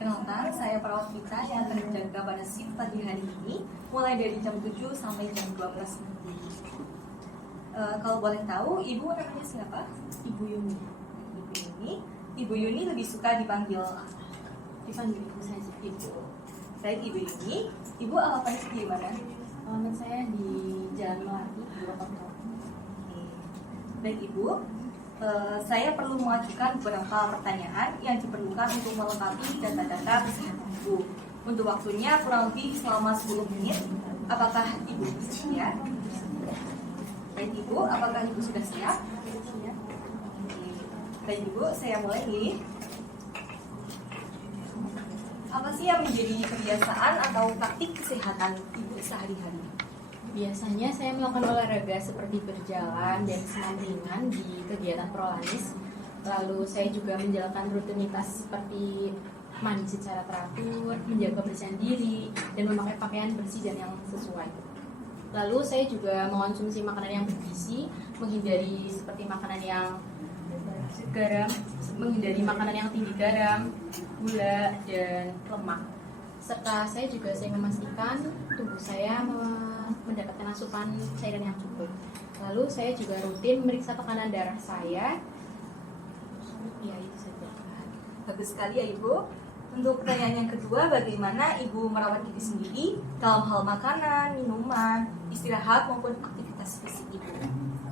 Perkenalkan, saya perawat Vita yang akan menjaga pada shift pagi hari ini, mulai dari jam 7 sampai jam 12 nanti. Kalau boleh tahu, Ibu namanya siapa? Ibu Yuni. Ibu Yuni. Ibu Yuni lebih suka dipanggil Ibu saja. Ibu. Baik, Ibu Yuni. Ibu alamatnya di mana? Alamat saya di Jalan Melati, Purwokerto. Baik, Ibu. Saya perlu mengajukan beberapa pertanyaan yang diperlukan untuk melengkapi data-data kesehatan Ibu. Untuk waktunya kurang lebih selama 10 menit. Apakah Ibu siap? Baik, Ibu, apakah Ibu sudah siap? Siap. Baik, Ibu, saya mulai nih. Apa sih yang menjadi kebiasaan atau praktik kesehatan Ibu sehari-hari? Biasanya saya melakukan olahraga seperti berjalan dan senam ringan di kegiatan prolanis. Lalu saya juga menjalankan rutinitas seperti mandi secara teratur, menjaga kebersihan diri, dan memakai pakaian bersih dan yang sesuai. Lalu saya juga mengonsumsi makanan yang bergizi, menghindari seperti makanan yang garam, menghindari makanan yang tinggi garam, gula, dan lemak. Serta saya juga sering memastikan tubuh saya mendapatkan asupan cairan yang cukup. Lalu saya juga rutin memeriksa tekanan darah saya. Ya, itu saja. Bagus sekali ya, Ibu. Untuk pertanyaan yang kedua, bagaimana Ibu merawat diri sendiri dalam hal makanan, minuman, istirahat maupun aktivitas fisik Ibu?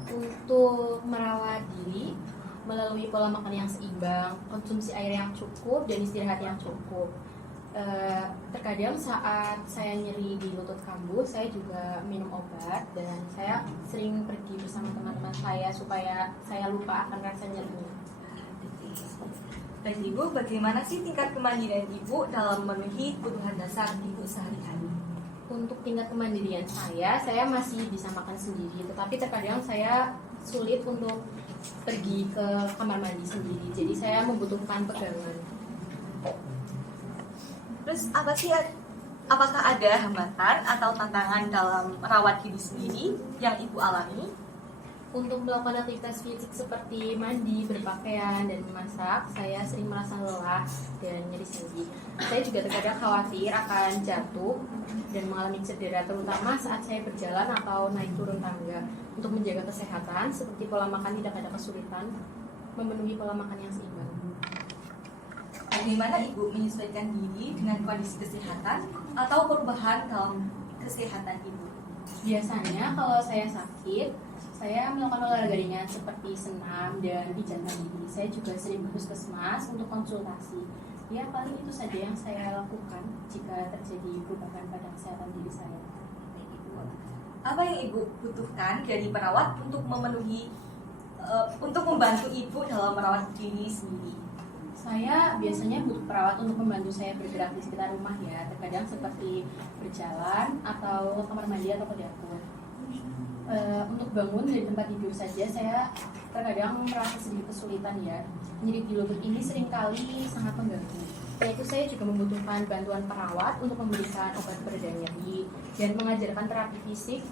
Untuk merawat diri melalui pola makan yang seimbang, konsumsi air yang cukup, dan istirahat yang cukup. Terkadang saat saya nyeri di lutut kambuh, saya juga minum obat, dan saya sering pergi bersama teman-teman saya supaya saya lupa akan rasa nyerinya. Baik, Ibu, bagaimana sih tingkat kemandirian Ibu dalam memenuhi kebutuhan dasar Ibu sehari-hari? Untuk tingkat kemandirian saya masih bisa makan sendiri, tetapi terkadang saya sulit untuk pergi ke kamar mandi sendiri, jadi saya membutuhkan pegangan. Terus apakah ada hambatan atau tantangan dalam merawat diri sendiri yang Ibu alami? Untuk melakukan aktivitas fisik seperti mandi, berpakaian, dan memasak, saya sering merasa lelah dan nyeri sendi. Saya juga terkadang khawatir akan jatuh dan mengalami cedera, terutama saat saya berjalan atau naik turun tangga. Untuk menjaga kesehatan, seperti pola makan tidak ada kesulitan, memenuhi pola makan yang seimbang. Bagaimana Ibu menyesuaikan diri dengan kondisi kesehatan atau perubahan dalam kesehatan Ibu? Biasanya kalau saya sakit, saya melakukan olahraga ringan seperti senam dan pijat kaki. Saya juga sering ke puskesmas untuk konsultasi. Ya, paling itu saja yang saya lakukan jika terjadi perubahan pada kesehatan diri saya. Baik, Ibu. Apa yang Ibu butuhkan dari perawat untuk membantu Ibu dalam merawat diri sendiri? Saya biasanya butuh perawat untuk membantu saya bergerak di sekitar rumah ya, terkadang seperti berjalan atau kamar mandi atau ke dapur. Untuk bangun dari tempat tidur saja saya terkadang merasa sedikit kesulitan ya. Nyeri di lutut ini seringkali sangat mengganggu. Yaitu saya juga membutuhkan bantuan perawat untuk memberikan obat pereda nyeri dan mengajarkan terapi fisik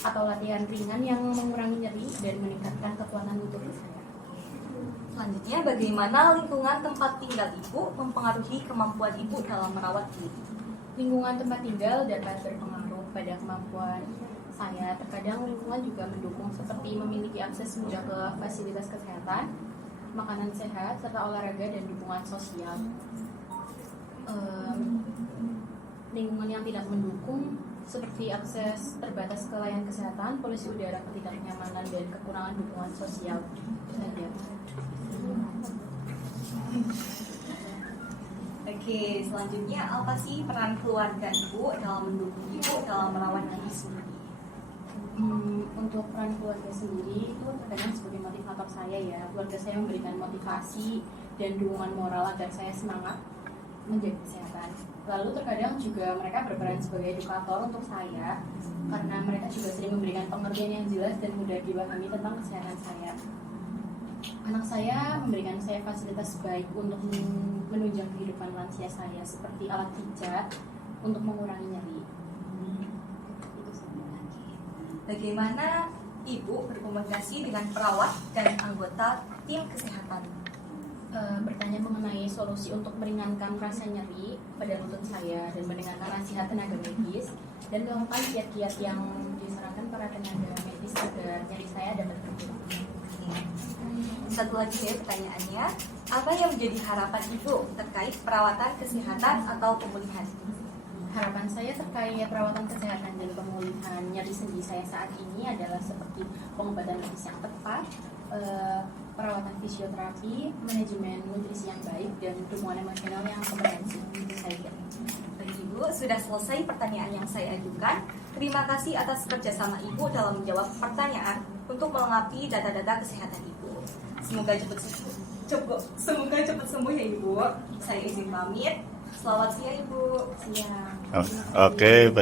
atau latihan ringan yang mengurangi nyeri dan meningkatkan kekuatan lutut saya. Selanjutnya, bagaimana lingkungan tempat tinggal Ibu mempengaruhi kemampuan Ibu dalam merawat diri? Lingkungan tempat tinggal dapat berpengaruh pada kemampuan saya. Terkadang lingkungan juga mendukung seperti memiliki akses mudah ke fasilitas kesehatan, makanan sehat, serta olahraga dan dukungan sosial. Lingkungan yang tidak mendukung seperti akses terbatas ke layanan kesehatan, polusi udara, ketidaknyamanan, dan kekurangan dukungan sosial. Oke, selanjutnya apa sih peran keluarga Ibu dalam mendukung Ibu dalam merawat diri sendiri? Untuk peran keluarga sendiri itu terkadang sebagai motivator saya ya. Keluarga saya memberikan motivasi dan dukungan moral agar saya semangat menjaga kesehatan. Lalu terkadang juga mereka berperan sebagai edukator untuk saya, karena mereka juga sering memberikan pengertian yang jelas dan mudah dipahami tentang kesehatan saya. Anak saya memberikan saya fasilitas baik untuk menunjang kehidupan lansia saya, seperti alat pijat untuk mengurangi nyeri. Itu saja. Bagaimana Ibu berkomunikasi dengan perawat dan anggota tim kesehatan? bertanya mengenai solusi untuk meringankan rasa nyeri pada lutut saya dan mendengarkan nasihat tenaga medis dan melakukan kiat-kiat yang disarankan para tenaga medis agar nyeri saya dapat berkurang. Satu lagi ya pertanyaannya, apa yang menjadi harapan Ibu terkait perawatan kesehatan atau pemulihan? Harapan saya terkait perawatan kesehatan dan pemulihan nyeri sendi saya saat ini adalah seperti pengobatan medis yang tepat, perawatan fisioterapi, manajemen nutrisi yang baik, dan dukungan emosional yang komprehensif. Itu saja. Bagi Ibu, sudah selesai pertanyaan yang saya ajukan. Terima kasih atas kerjasama Ibu dalam menjawab pertanyaan untuk melengkapi data-data kesehatan Ibu. Semoga cepat sembuh ya Ibu. Saya izin pamit. Selamat siang Ibu. Siap. Oke.